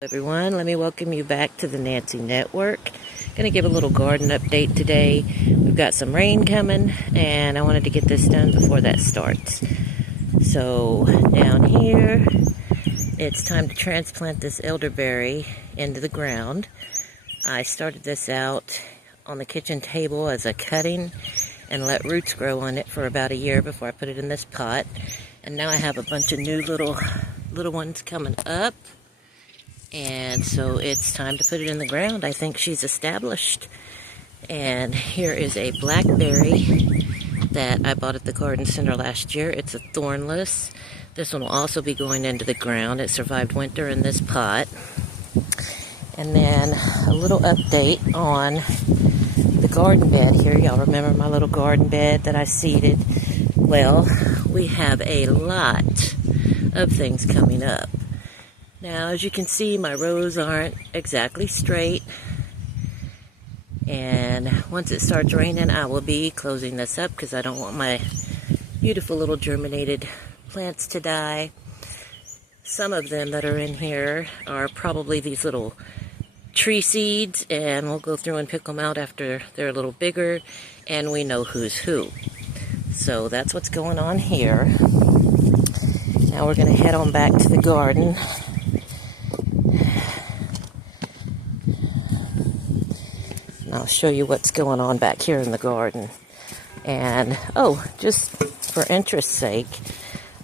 Everyone, let me welcome you back to the Nancy Network. Gonna give a little garden update today. We've got some rain coming and I wanted to get this done before that starts. So down here it's time to transplant this elderberry into the ground. I started this out on the kitchen table as a cutting and let roots grow on it for about a year before I put it in this pot. And now I have a bunch of new little ones coming up. And so it's time to put it in the ground. I think she's established. And here is a blackberry that I bought at the garden center last year. It's a thornless. This one will also be going into the ground. It survived winter in this pot. And then a little update on the garden bed here. Y'all remember my little garden bed that I seeded? Well, we have a lot of things coming up. Now, as you can see, my rows aren't exactly straight, and once it starts raining, I will be closing this up because I don't want my beautiful little germinated plants to die. Some of them that are in here are probably these little tree seeds, and we'll go through and pick them out after they're a little bigger, and we know who's who. So that's what's going on here. Now we're going to head on back to the garden. And I'll show you what's going on back here in the garden. And, oh, just for interest's sake,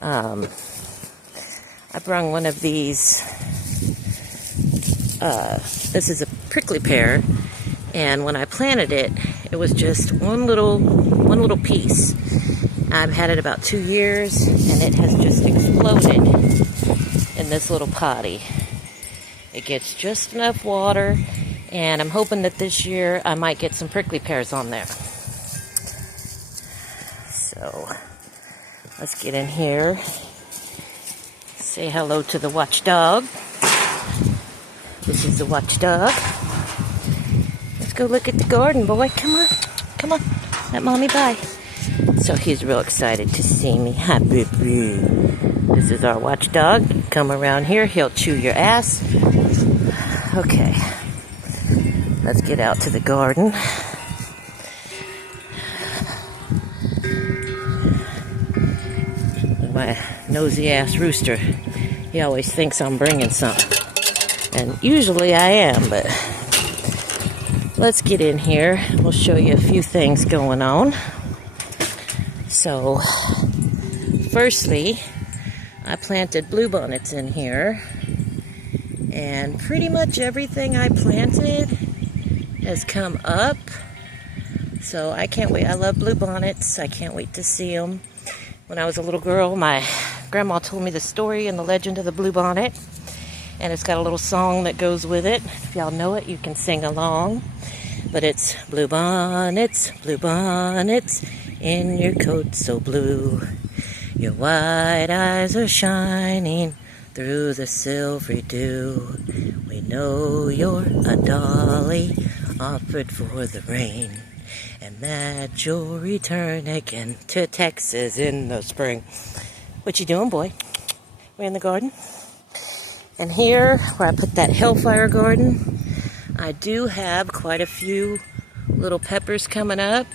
I brought one of these. This is a prickly pear, and when I planted it, it was just one little piece. I've had it about 2 years, and it has just exploded in this little potty. It gets just enough water. And I'm hoping that this year I might get some prickly pears on there. So let's get in here. Say hello to the watchdog. This is the watchdog. Let's go look at the garden, boy. Come on. Come on. Let mommy by. So he's real excited to see me. Hi, baby. This is our watchdog. Come around here. He'll chew your ass. Okay. Let's get out to the garden. My nosy ass rooster, he always thinks I'm bringing something. And usually I am, but let's get in here. We'll show you a few things going on. So, firstly, I planted bluebonnets in here. And pretty much everything I planted has come up, so I can't wait. I love bluebonnets. I can't wait to see them. When I was a little girl, my grandma told me the story and the legend of the bluebonnet, and it's got a little song that goes with it. If y'all know it, you can sing along. But it's bluebonnets, bluebonnets, in your coat so blue. Your white eyes are shining through the silvery dew. We know you're a dolly offered for the rain, and that you'll return again to Texas in the spring. What you doing, boy? We in the garden? And here, where I put that hellfire garden, I do have quite a few little peppers coming up,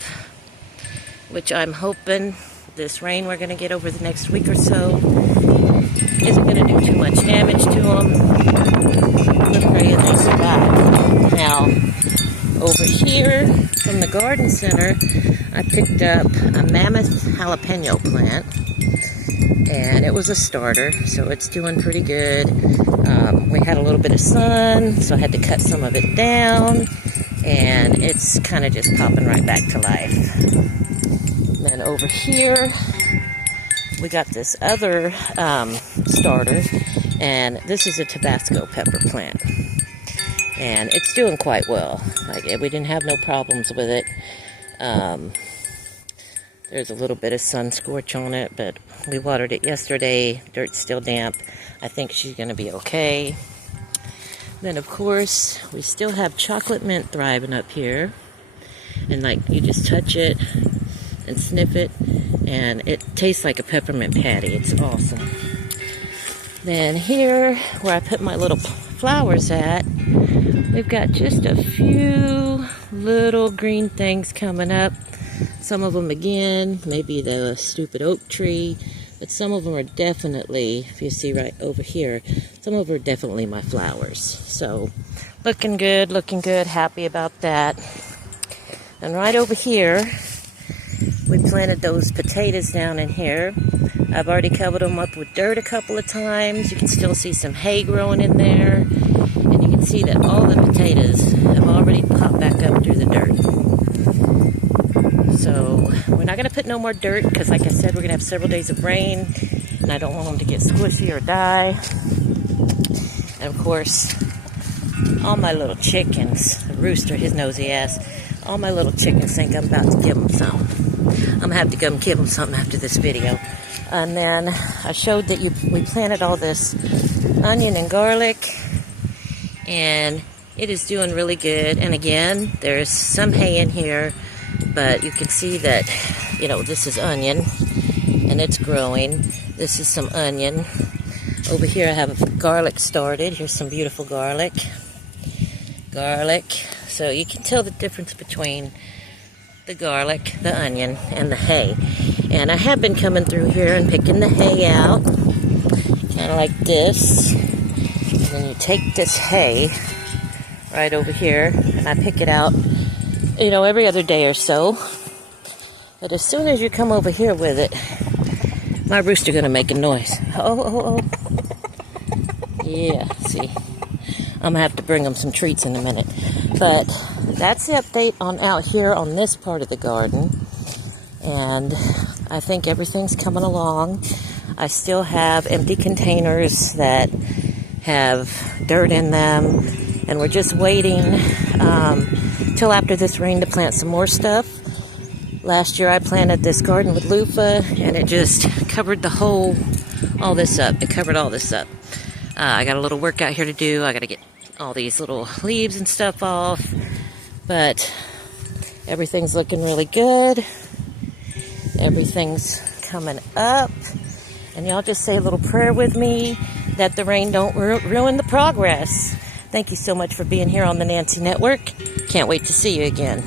which I'm hoping this rain we're going to get over the next week or so isn't going to do too much damage to them. We're praying they survive. Now, over here from the garden center, I picked up a mammoth jalapeno plant, and it was a starter, so it's doing pretty good. We had a little bit of sun, so I had to cut some of it down, and it's kind of just popping right back to life. And then over here, we got this other starter, and this is a Tabasco pepper plant. And it's doing quite well. Like, we didn't have no problems with it. There's a little bit of sun scorch on it, but we watered it yesterday. Dirt's still damp. I think she's going to be okay. Then, of course, we still have chocolate mint thriving up here. And, like, you just touch it and sniff it, and it tastes like a peppermint patty. It's awesome. Then here, where I put my little flowers at, we've got just a few little green things coming up. Some of them, again, maybe the stupid oak tree, but some of them are definitely, if you see right over here, some of them are definitely my flowers. So, looking good, happy about that. And right over here, we planted those potatoes down in here. I've already covered them up with dirt a couple of times. You can still see some hay growing in there. And you can see that all the potatoes have already popped back up through the dirt. So we're not going to put no more dirt because, like I said, we're going to have several days of rain. And I don't want them to get squishy or die. And of course, all my little chickens, the rooster, his nosy ass, all my little chickens think I'm about to give them some. I'm going to have to go and give them something after this video. And then I showed that we planted all this onion and garlic, and it is doing really good. And again, there's some hay in here, but you can see that, this is onion, and it's growing. This is some onion. Over here I have garlic started. Here's some beautiful garlic. So you can tell the difference between the garlic, the onion, and the hay. And I have been coming through here and picking the hay out, kind of like this. And then you take this hay right over here, and I pick it out, every other day or so. But as soon as you come over here with it, my rooster gonna make a noise. Oh. Yeah, see. I'm gonna have to bring them some treats in a minute. But that's the update on out here on this part of the garden. And I think everything's coming along. I still have empty containers that have dirt in them. And we're just waiting till after this rain to plant some more stuff. Last year I planted this garden with loofah, and it just covered all this up. It covered all this up. I got a little work out here to do. I got to get all these little leaves and stuff off. But everything's looking really good. Everything's coming up. And y'all just say a little prayer with me that the rain don't ruin the progress. Thank you so much for being here on the Nancy Network. Can't wait to see you again.